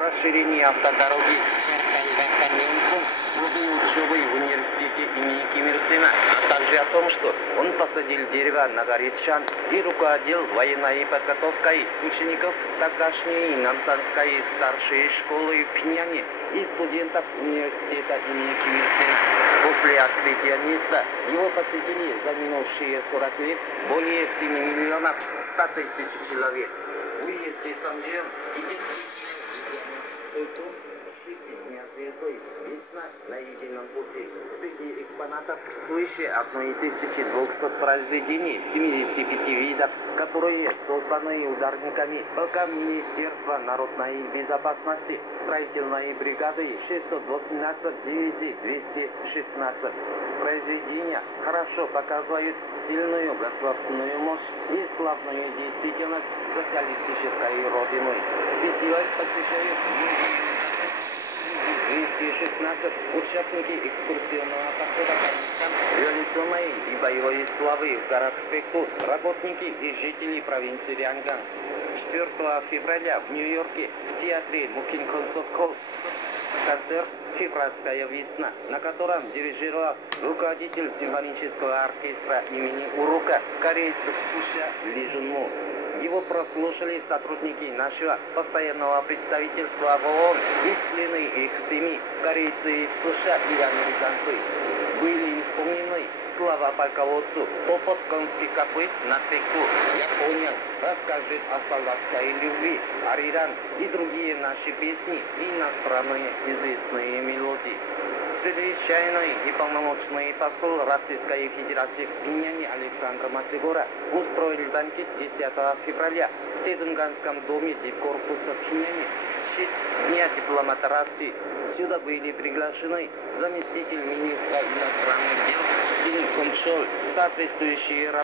расширение автодороги учебы в университете имени Ким Ир Сена, а также о том, что он посадил дерево на горе Чан и руководил военной подготовкой учеников тогдашней Намсанской старшей школы в Пхеньяне и студентов университета имени Ким Ир Сена. После открытия места его посетили за минувшие 40 лет более 7 миллионов 100 тысяч человек. Уезде Самджен весна на едином пути. Среди экспонатов свыше 1200 произведений 75 видов, которые созданы ударниками полка Министерства народной безопасности, строительной бригады 618 дивизии 216. Произведения хорошо показывают сильную государственную мощь и славную действительность социалистической родины. Фестиваль посвящает 216 участники экскурсионного похода революционной и боевой славы в горах Пекто, работники и жители провинции Рянган. 4 февраля в Нью-Йорке в театре Мукин-Консов концерт «Февральская весна», на котором дирижировал руководитель симфонического оркестра имени Урука, корейец Суша Ли Жунму. Его прослушали сотрудники нашего постоянного представительства в ООН и члены их семей, корейцы из США и американцы. Были исполнены слова полководцу «Топот конской копыт на Пекто», «Я понял», «Расскажет о солдатской любви», «Ариран» и другие наши песни и иностранные известные мелодии. Чрезвычайный и полномочный посол Российской Федерации в Пхеньяне Александр Мацигора устроил банкет 10 февраля в Седунганском доме дипкорпуса в Пхеньяне в честь Дня дипломата России. Сюда были приглашены заместитель министра иностранных дел Ким Кун Чоль, соответствующие